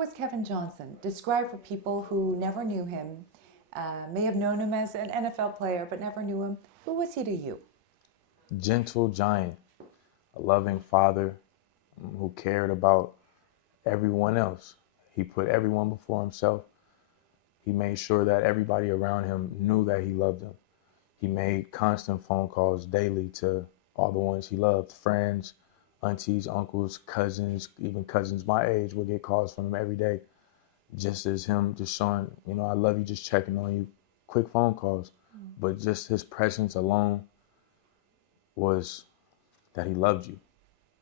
was Kevin Johnson? Describe for people who never knew him, may have known him as an NFL player, but never knew him. Who was he to you? Gentle giant, a loving father who cared about everyone else. He put everyone before himself. He made sure that everybody around him knew that he loved them. He made constant phone calls daily to all the ones he loved, friends, aunties, uncles, cousins, even cousins my age would get calls from him every day, just as him just showing, I love you, just checking on you, quick phone calls. But just his presence alone was that he loved you.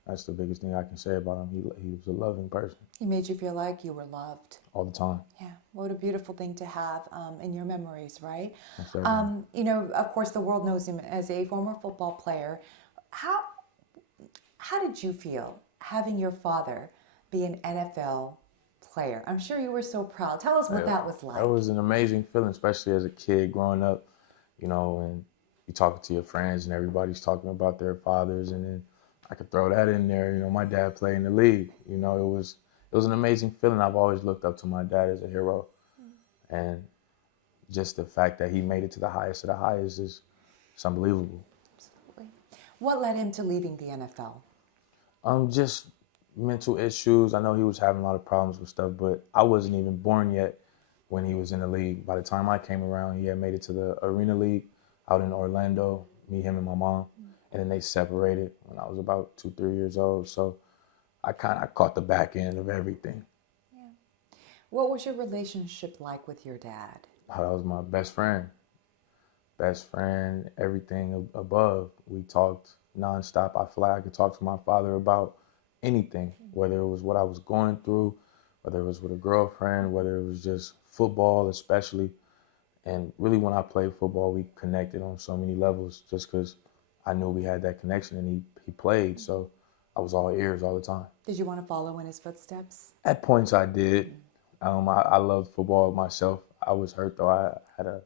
That's the biggest thing I can say about him. He was a loving person. He made you feel like you were loved. All the time. Yeah, what a beautiful thing to have in your memories, right? Exactly. Of course, the world knows him as a former football player. How did you feel having your father be an NFL player? I'm sure you were so proud. Tell us what that was like. That was an amazing feeling, especially as a kid growing up, and you talking to your friends and everybody's talking about their fathers, and then I could throw that in there. My dad played in the league. It was an amazing feeling. I've always looked up to my dad as a hero, and just the fact that he made it to the highest of the highest is it's unbelievable. Absolutely. What led him to leaving the NFL? Just mental issues. I know he was having a lot of problems with stuff, but I wasn't even born yet when he was in the league. By the time I came around, he had made it to the Arena League out in Orlando, me, him, and my mom. And then they separated when I was about 2, 3 years old. So I kind of caught the back end of everything. Yeah. What was your relationship like with your dad? That was my best friend. Best friend, everything above. We talked nonstop. I feel like I could talk to my father about anything, whether it was what I was going through, whether it was with a girlfriend, whether it was just football especially. And really when I played football, we connected on so many levels just because I knew we had that connection, and he played, so I was all ears all the time. Did you want to follow in his footsteps? At points I did. I loved football myself. I was hurt though. I had a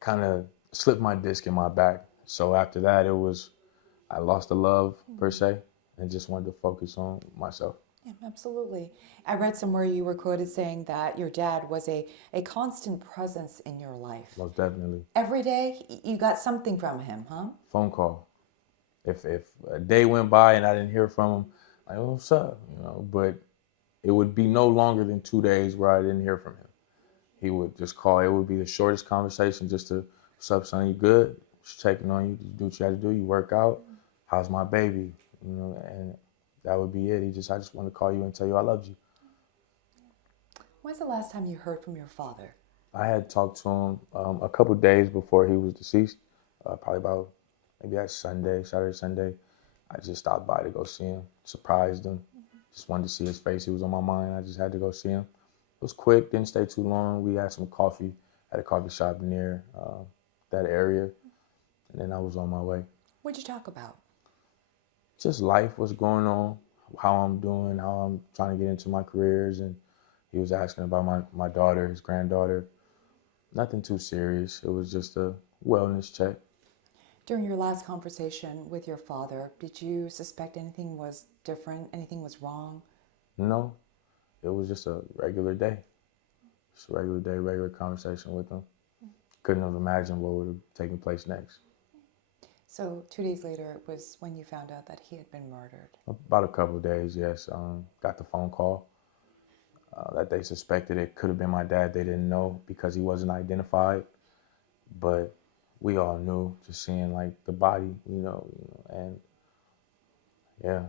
kind of slipped my disc in my back. So after that, I lost the love per se and just wanted to focus on myself. Yeah, absolutely. I read somewhere you were quoted saying that your dad was a constant presence in your life. Most definitely. Every day you got something from him, huh? Phone call. If a day went by and I didn't hear from him, like, oh, what's up? But it would be no longer than 2 days where I didn't hear from him. He would just call. It would be the shortest conversation, just to, what's up, son? You good? Just checking on you. You do what you had to do. You work out. How's my baby? And that would be it. I just wanted to call you and tell you I loved you. When's the last time you heard from your father? I had talked to him a couple of days before he was deceased, probably about maybe that Saturday, Sunday. I just stopped by to go see him, surprised him, just wanted to see his face. He was on my mind. I just had to go see him. It was quick, didn't stay too long. We had some coffee at a coffee shop near that area, and then I was on my way. What'd you talk about? Just life, what's going on, how I'm doing, how I'm trying to get into my careers, and he was asking about my daughter, his granddaughter. Nothing too serious. It was just a wellness check. During your last conversation with your father, did you suspect anything was different, anything was wrong? No, it was just a regular day. Just a regular day, regular conversation with him. Couldn't have imagined what would have taken place next. So 2 days later was when you found out that he had been murdered. About a couple of days, yes. Got the phone call that they suspected it could have been my dad. They didn't know because he wasn't identified, but we all knew, just seeing like the body, and yeah.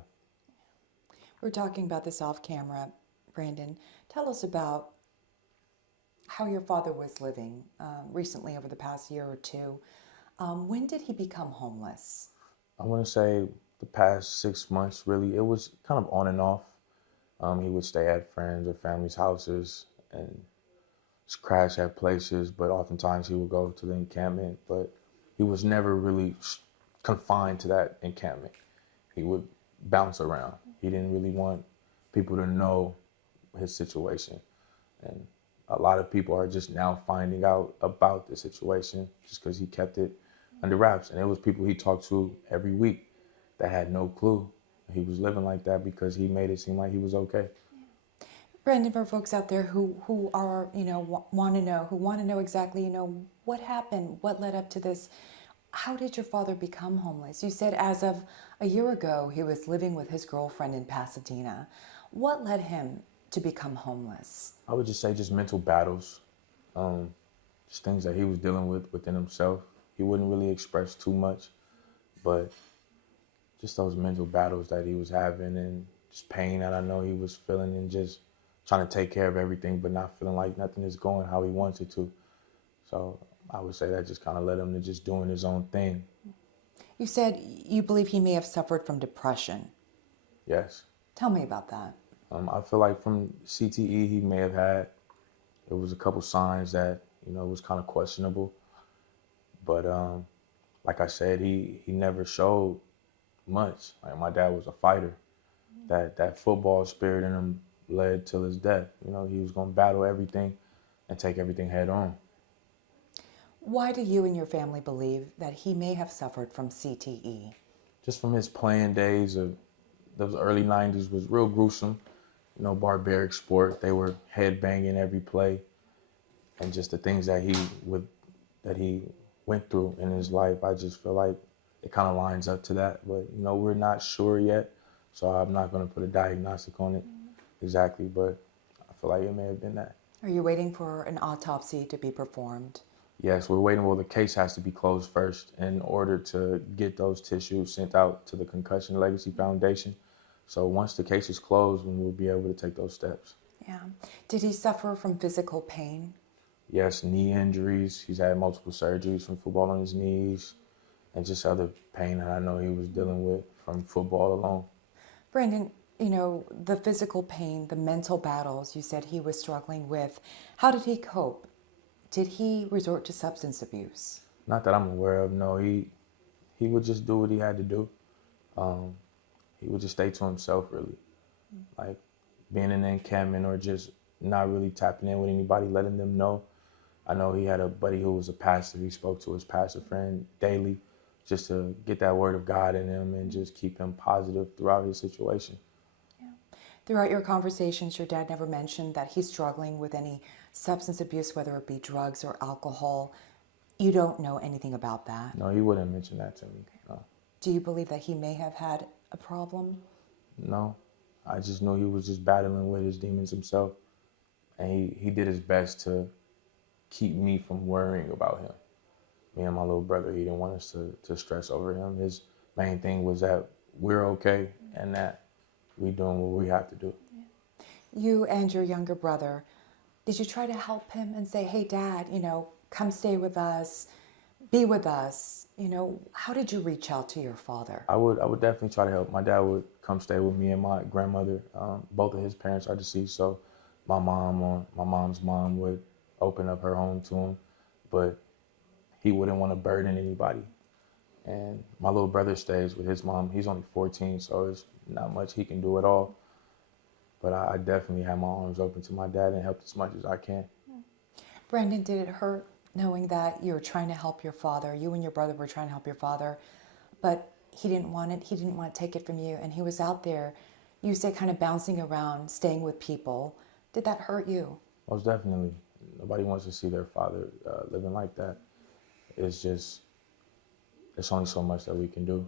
We're talking about this off camera, Branden. Tell us about how your father was living recently over the past year or two. When did he become homeless? I want to say the past 6 months, really. It was kind of on and off. He would stay at friends or family's houses and just crash at places, but oftentimes he would go to the encampment, but he was never really confined to that encampment. He would bounce around. He didn't really want people to know his situation. And a lot of people are just now finding out about the situation just because he kept it under wraps. And it was people he talked to every week that had no clue he was living like that because he made it seem like he was okay. Brandon, for folks out there who are, want to know, who want to know exactly, what happened, what led up to this, how did your father become homeless? You said as of a year ago, he was living with his girlfriend in Pasadena. What led him to become homeless? I would just say just mental battles, um, just things that he was dealing with within himself. He wouldn't really express too much, but just those mental battles that he was having and just pain that I know he was feeling and just trying to take care of everything, but not feeling like nothing is going how he wants it to. So I would say that just kind of led him to just doing his own thing. You said you believe he may have suffered from depression. Yes. Tell me about that. I feel like from CTE he may have had, it was a couple signs that, was kind of questionable. But like I said, he never showed much. Like my dad was a fighter. That football spirit in him led till his death. He was going to battle everything and take everything head on. Why do you and your family believe that he may have suffered from CTE? Just from his playing days of those early 90s was real gruesome. Barbaric sport. They were head banging every play, and just the things that he went through in his life. I just feel like it kind of lines up to that. But we're not sure yet, so I'm not going to put a diagnostic on it exactly. But I feel like it may have been that. Are you waiting for an autopsy to be performed? Yes, we're waiting. Well, the case has to be closed first in order to get those tissues sent out to the Concussion Legacy Foundation. So once the case is closed, then we'll be able to take those steps. Yeah. Did he suffer from physical pain? Yes, knee injuries. He's had multiple surgeries from football on his knees and just other pain that I know he was dealing with from football alone. Brandon, the physical pain, the mental battles you said he was struggling with, how did he cope? Did he resort to substance abuse? Not that I'm aware of, no. He would just do what he had to do. He would just stay to himself, really. Like being in an encampment or just not really tapping in with anybody, letting them know. I know he had a buddy who was a pastor. He spoke to his pastor friend daily just to get that word of God in him and just keep him positive throughout his situation. Yeah. Throughout your conversations, your dad never mentioned that he's struggling with any substance abuse, whether it be drugs or alcohol. You don't know anything about that? No, he wouldn't mention that to me. No. Do you believe that he may have had a problem? No. I just knew he was just battling with his demons himself. And he did his best to keep me from worrying about him. Me and my little brother, he didn't want us to stress over him. His main thing was that we're okay and that we're doing what we have to do. You and your younger brother, did you try to help him and say, hey, Dad, come stay with us, be with us? How did you reach out to your father? I would definitely try to help. My dad would come stay with me and my grandmother. Both of his parents are deceased, so my mom or my mom's mom would open up her home to him, but he wouldn't want to burden anybody. And my little brother stays with his mom. He's only 14, so there's not much he can do at all. But I definitely have my arms open to my dad and helped as much as I can. Brandon, did it hurt knowing that you were trying to help your father? You and your brother were trying to help your father, but he didn't want it. He didn't want to take it from you, and he was out there, you said, kind of bouncing around, staying with people. Did that hurt you? Most definitely. Nobody wants to see their father living like that. It's just, there's only so much that we can do,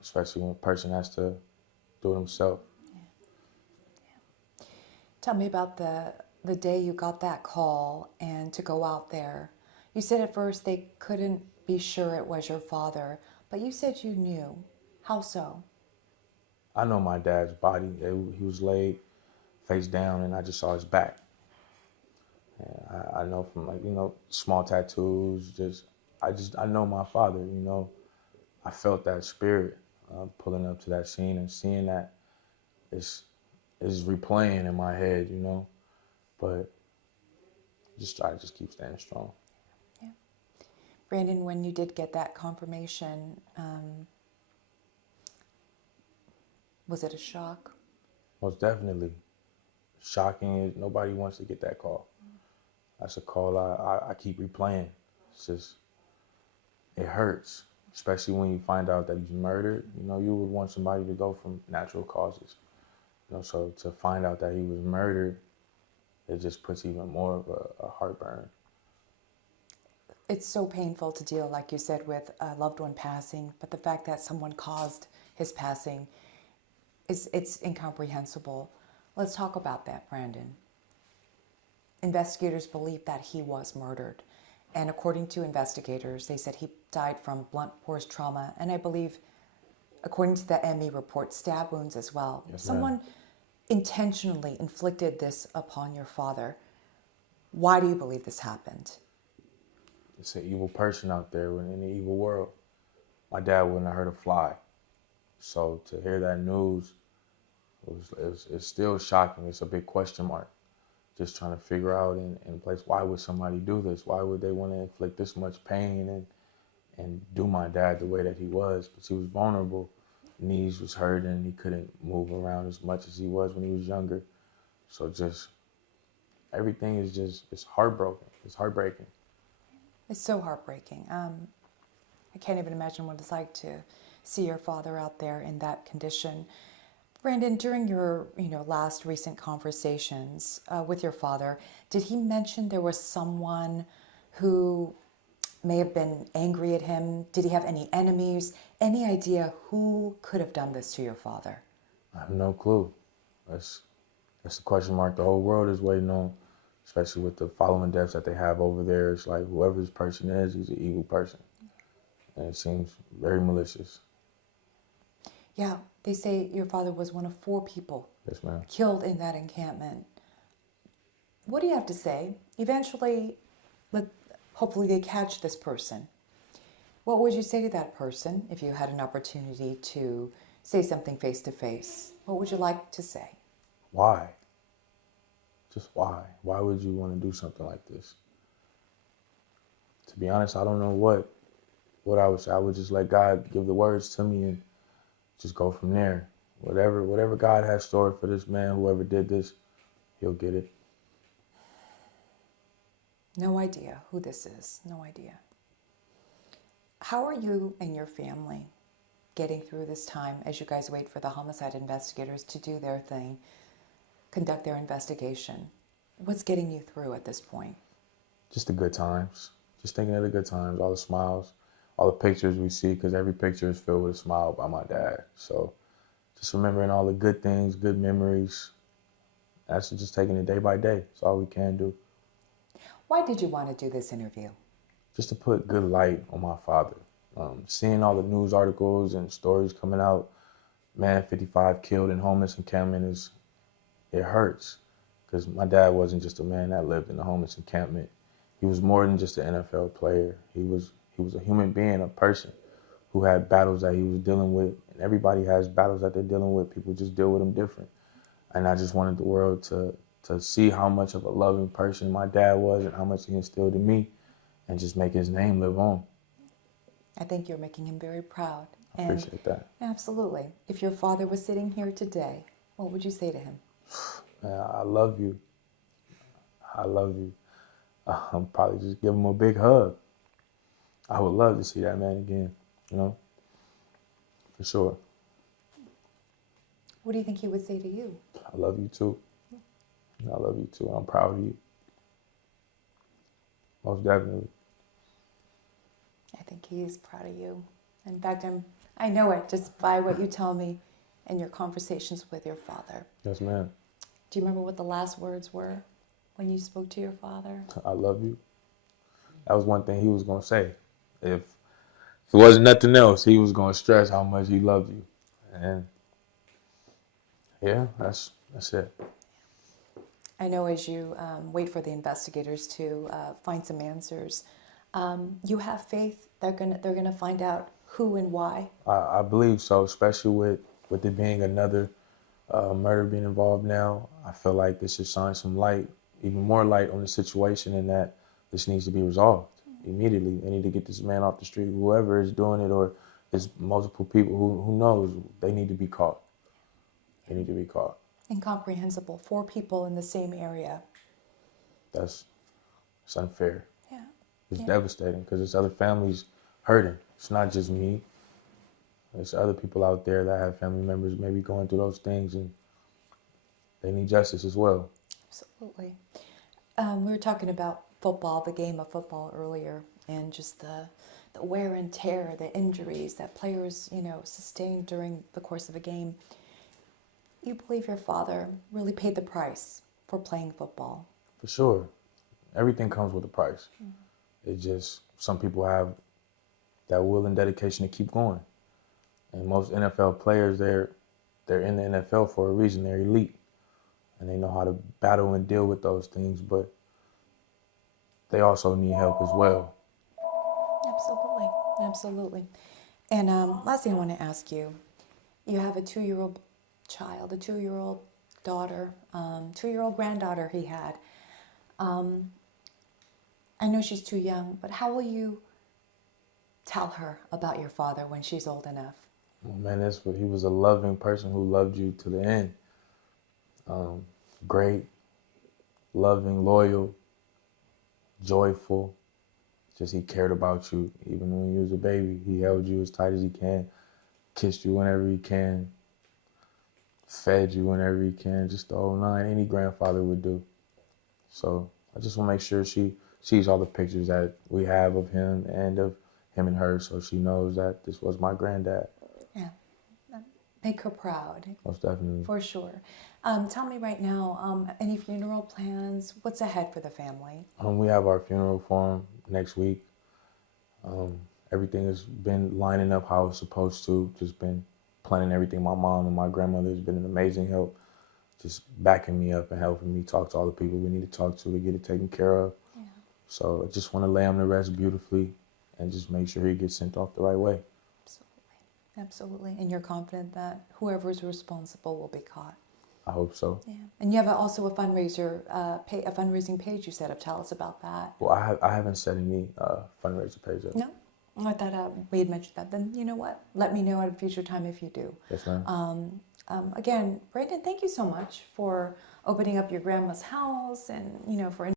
especially when a person has to do it himself. Yeah. Tell me about the day you got that call and to go out there. You said at first they couldn't be sure it was your father, but you said you knew. How so? I know my dad's body. He was laid face down and I just saw his back. And I know from small tattoos, I know my father, I felt that spirit pulling up to that scene and seeing that is replaying in my head, but just try to keep staying strong. Yeah. Brandon, when you did get that confirmation, was it a shock? Most definitely. Shocking is nobody wants to get that call. That's a call I keep replaying. It's just, it hurts, especially when you find out that he's murdered. You would want somebody to go from natural causes. So to find out that he was murdered, it just puts even more of a heartburn. It's so painful to deal, like you said, with a loved one passing, but the fact that someone caused his passing it's incomprehensible. Let's talk about that, Branden. Investigators believe that he was murdered. And according to investigators, they said he died from blunt force trauma. And I believe, according to the ME report, stab wounds as well. Yes, Someone ma'am. intentionally inflicted this upon your father. Why do you believe this happened? It's an evil person out there in the evil world. My dad wouldn't have hurt a fly. So to hear that news, it's still shocking. It's a big question mark. Just trying to figure out in place, why would somebody do this? Why would they want to inflict this much pain and do my dad the way that he was? Because he was vulnerable. Knees was hurting. He couldn't move around as much as he was when he was younger. So just everything is it's heartbroken. It's heartbreaking. It's so heartbreaking. I can't even imagine what it's like to see your father out there in that condition. Branden, during your last recent conversations with your father, did he mention there was someone who may have been angry at him? Did he have any enemies? Any idea who could have done this to your father? I have no clue. That's the question mark the whole world is waiting on, especially with the following deaths that they have over there. It's like whoever this person is, he's an evil person. And it seems very malicious. Yeah, they say your father was one of 4 people Yes, ma'am. killed in that encampment. What do you have to say? Eventually, hopefully they catch this person. What would you say to that person if you had an opportunity to say something face to face? What would you like to say? Why? Just why? Why would you want to do something like this? To be honest, I don't know what I would say. I would just let God give the words to me and just go from there. Whatever God has stored for this man, whoever did this, he'll get it. No idea who this is. No idea. How are you and your family getting through this time as you guys wait for the homicide investigators to do their thing, conduct their investigation? What's getting you through at this point? Just the good times. Just thinking of the good times, all the smiles, all the pictures we see, because every picture is filled with a smile by my dad. So just remembering all the good things, good memories. That's just taking it day by day. That's all we can do. Why did you want to do this interview? Just to put good light on my father. Seeing all the news articles and stories coming out, man 55 killed in homeless encampment, it hurts. Because my dad wasn't just a man that lived in a homeless encampment. He was more than just an NFL player. He was a human being, a person who had battles that he was dealing with. And everybody has battles that they're dealing with. People just deal with them different. And I just wanted the world to see how much of a loving person my dad was and how much he instilled in me, and just make his name live on. I think you're making him very proud. I appreciate that. Absolutely. If your father was sitting here today, what would you say to him? Man, I love you. I love you. I'm probably just give him a big hug. I would love to see that man again, for sure. What do you think he would say to you? I love you too. I love you too. I'm proud of you. Most definitely. I think he is proud of you. In fact, I know it just by what you tell me and your conversations with your father. Yes, ma'am. Do you remember what the last words were when you spoke to your father? I love you. That was one thing he was going to say. If it wasn't nothing else, he was going to stress how much he loved you. And yeah, that's it. I know as you wait for the investigators to find some answers, you have faith they're gonna find out who and why. I believe so, especially with it being another murder being involved now. I feel like this should shine some light, even more light on the situation, and that this needs to be resolved immediately. They need to get this man off the street. Whoever is doing it, or there's multiple people who knows, they need to be caught. They need to be caught. Incomprehensible. 4 people in the same area. It's unfair. Yeah. It's devastating because there's other families hurting. It's not just me. There's other people out there that have family members maybe going through those things, and they need justice as well. Absolutely. We were talking about football, the game of football earlier, and just the wear and tear, the injuries that players, sustain during the course of a game. You believe your father really paid the price for playing football? For sure. Everything comes with a price. It just, some people have that will and dedication to keep going. And most NFL players, they're in the NFL for a reason. They're elite. And they know how to battle and deal with those things, but they also need help as well. Absolutely. Absolutely. And last thing I want to ask you, you have a 2-year-old child, a 2-year-old daughter, 2-year-old granddaughter he had. I know she's too young, but how will you tell her about your father when she's old enough? Oh, man, that's what he was, a loving person who loved you to the end. Great, loving, loyal, joyful. Just he cared about you. Even when you was a baby, he held you as tight as he can, kissed you whenever he can, fed you whenever he can, just the whole nine, any grandfather would do. So I just want to make sure she sees all the pictures that we have of him and of him and her, so she knows that this was my granddad. Yeah, make her proud. Most definitely. For sure. Tell me right now, any funeral plans? What's ahead for the family? We have our funeral for him next week. Everything has been lining up how it's supposed to. Just been planning everything. My mom and my grandmother has been an amazing help, just backing me up and helping me talk to all the people we need to talk to get it taken care of. Yeah. So I just want to lay him to rest beautifully and just make sure he gets sent off the right way. Absolutely. Absolutely. And you're confident that whoever is responsible will be caught? I hope so. Yeah. And you have also a fundraiser, a fundraising page you set up. Tell us about that. Well, I haven't set any fundraiser page up. No? I thought we had mentioned that. Then you know what? Let me know at a future time if you do. Yes, ma'am. Again, Branden, thank you so much for opening up your grandma's house and, for